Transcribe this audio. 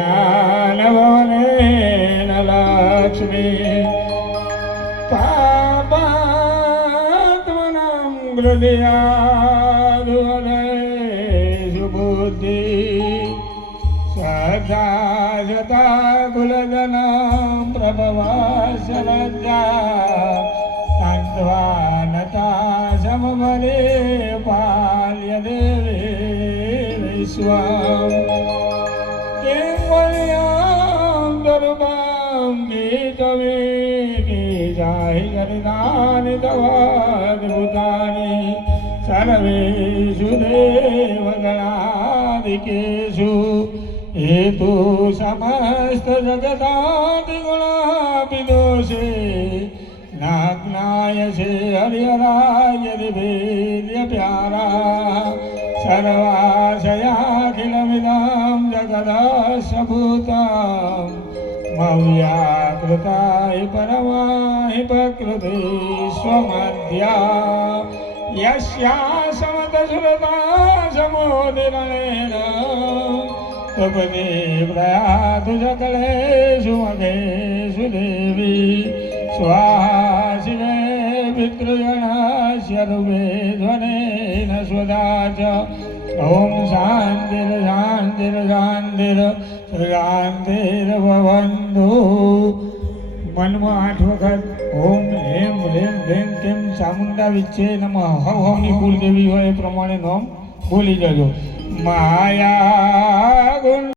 नानवनेन लक्ष्मी पापात्मनां हृदयादुवनेषु बुद्धि श्रद्धा जता कुलजनं प्रभवास्य लज्जा तन्त्वानता समबले पाल्य देवी विश्वम् भूतानि सर्वेषु देवगणादिकेषु हेतु समस्त जगदादिगुणापि दोषे नाज्ञायसे हरिहराय दिवेद्य प्यारा सर्वाशयाखिलमिदं जगदस्य भूतम् मव्याकृताय परमाहि प्रकृति स्वमध्या यस्या समतसुरता समोदिरणेन तपदे प्रयातु सकलेषु मघेषु देवी स्वाहा शिवे पितृगणस्य ऋग्वेध्वनेन स्वदा च ओम शांतिर्भवन्तु મનમાં 8 વખત ઓમ હેમ રેમ ધેમ કેમ ચામુંડા વિચ્છે નમઃ હવની કુળદેવી હોય એ પ્રમાણે નામ બોલી જજો માયા ગુણ